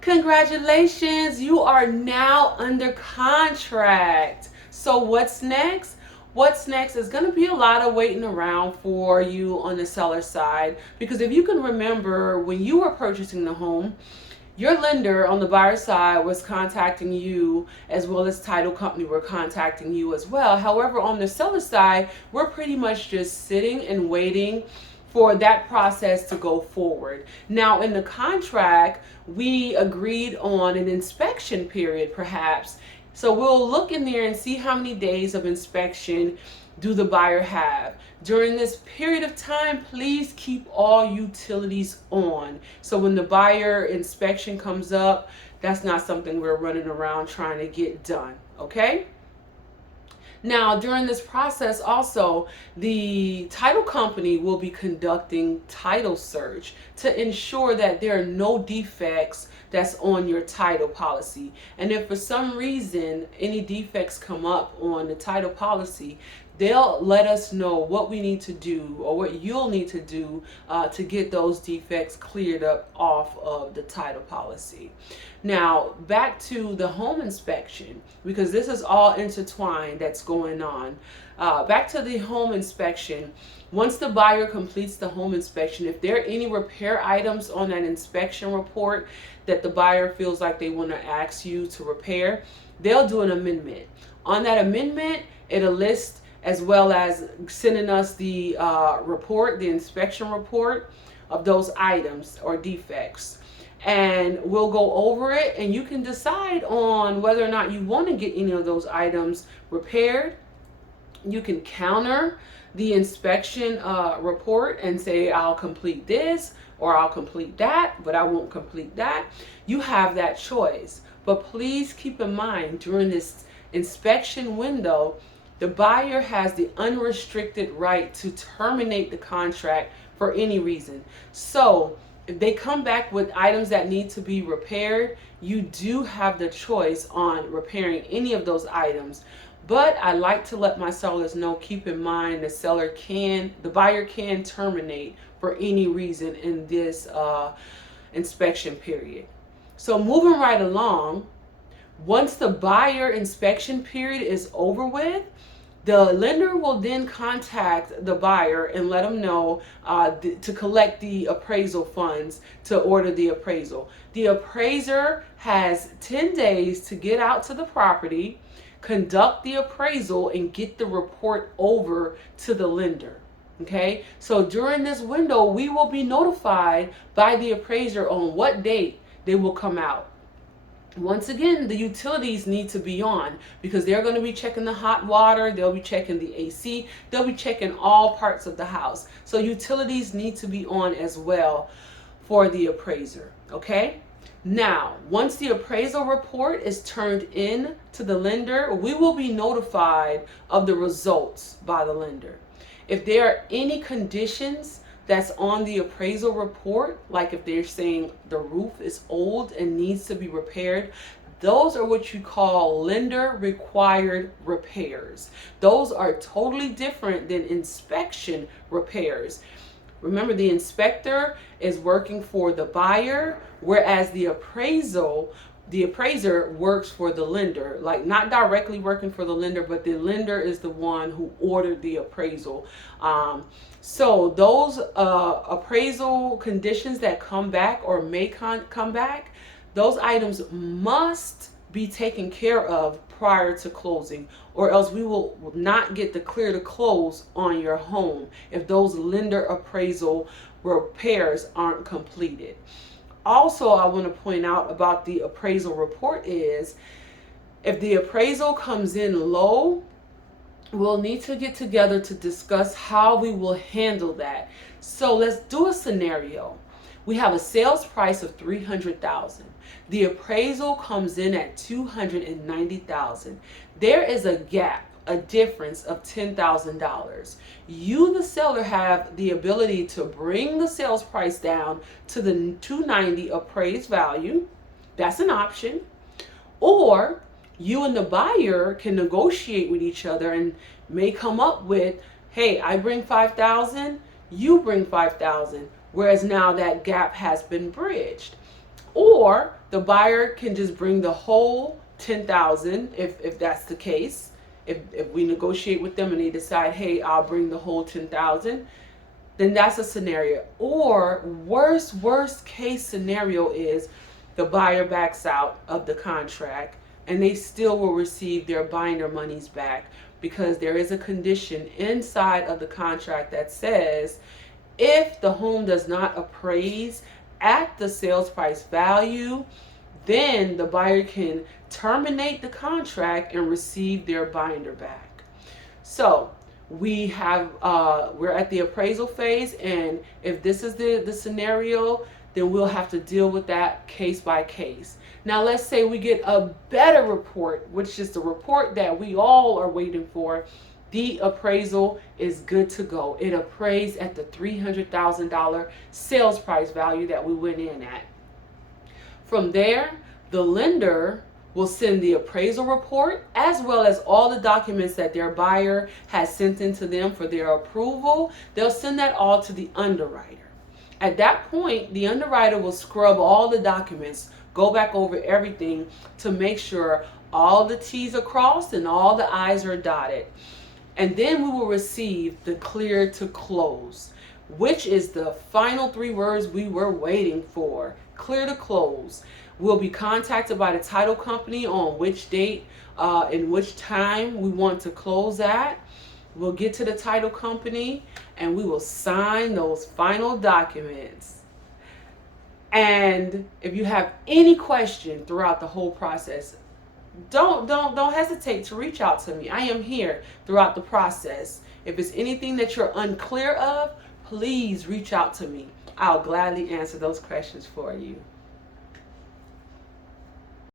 Congratulations, you are now under contract. So what's next? What's next is going to be a lot of waiting around for you on the seller side, because if you can remember, when you were purchasing the home, your lender on the buyer side was contacting you, as well as title company were contacting you as well. However, on the seller side, we're pretty much just sitting and waiting for that process to go forward. Now, in the contract, we agreed on an inspection period, perhaps. So we'll look in there and see how many days of inspection do the buyer have. During this period of time, please keep all utilities on. So when the buyer inspection comes up, that's not something we're running around trying to get done, okay? Now, during this process also, the title company will be conducting title search to ensure that there are no defects that's on your title policy. And if for some reason any defects come up on the title policy, they'll let us know what we need to do, or what you'll need to do to get those defects cleared up off of the title policy. Now, back to the home inspection, because this is all intertwined that's going on. Back to the home inspection. Once the buyer completes the home inspection, if there are any repair items on that inspection report that the buyer feels like they want to ask you to repair, they'll do an amendment. On that amendment, it'll list, as well as sending us the report, the inspection report of those items or defects. And we'll go over it, and you can decide on whether or not you want to get any of those items repaired. You can counter the inspection report and say, I'll complete this or I'll complete that, but I won't complete that. You have that choice. But please keep in mind, during this inspection window, the buyer has the unrestricted right to terminate the contract for any reason. So if they come back with items that need to be repaired, you do have the choice on repairing any of those items. But I like to let my sellers know, keep in mind, the buyer can terminate for any reason in this inspection period. So moving right along, once the buyer inspection period is over with, the lender will then contact the buyer and let them know to collect the appraisal funds to order the appraisal. The appraiser has 10 days to get out to the property, conduct the appraisal, and get the report over to the lender. Okay, so during this window, we will be notified by the appraiser on what date they will come out. Once again, the utilities need to be on, because they're going to be checking the hot water, they'll be checking the AC, they'll be checking all parts of the house. So utilities need to be on as well for the appraiser, okay? Now, once the appraisal report is turned in to the lender, we will be notified of the results by the lender. If there are any conditions that's on the appraisal report, like if they're saying the roof is old and needs to be repaired, those are what you call lender required repairs. Those are totally different than inspection repairs. Remember, the inspector is working for the buyer, whereas the appraiser works for the lender, like not directly working for the lender, but the lender is the one who ordered the appraisal. So those appraisal conditions that come back or may come back, those items must be taken care of prior to closing, or else we will not get the clear to close on your home if those lender appraisal repairs aren't completed. Also, I want to point out about the appraisal report is, if the appraisal comes in low, we'll need to get together to discuss how we will handle that. So let's do a scenario. We have a sales price of $300,000. The appraisal comes in at $290,000. There is a gap, a difference of $10,000. You, the seller, have the ability to bring the sales price down to the $290,000 appraised value. That's an option. Or you and the buyer can negotiate with each other and may come up with, hey, I bring $5,000, you bring $5,000, whereas now that gap has been bridged. Or the buyer can just bring the whole 10,000 if that's the case. If we negotiate with them and they decide, hey, I'll bring the whole 10,000, then that's a scenario. Or worst case scenario is the buyer backs out of the contract and they still will receive their binder monies back, because there is a condition inside of the contract that says if the home does not appraise at the sales price value, then the buyer can terminate the contract and receive their binder back. So we're at the appraisal phase, and if this is the scenario, then we'll have to deal with that case by case. Now let's say we get a better report, which is the report that we all are waiting for. The appraisal is good to go. It appraised at the $300,000 sales price value that we went in at. From there, the lender will send the appraisal report as well as all the documents that their buyer has sent into them for their approval. They'll send that all to the underwriter. At that point, the underwriter will scrub all the documents, go back over everything to make sure all the T's are crossed and all the I's are dotted. And then we will receive the clear to close, which is the final 3 words we were waiting for. Clear to close. We'll be contacted by the title company on which date and which time we want to close at. We'll get to the title company and we will sign those final documents. And if you have any question throughout the whole process, don't hesitate to reach out to me. I am here throughout the process. If it's anything that you're unclear of, please reach out to me. I'll gladly answer those questions for you.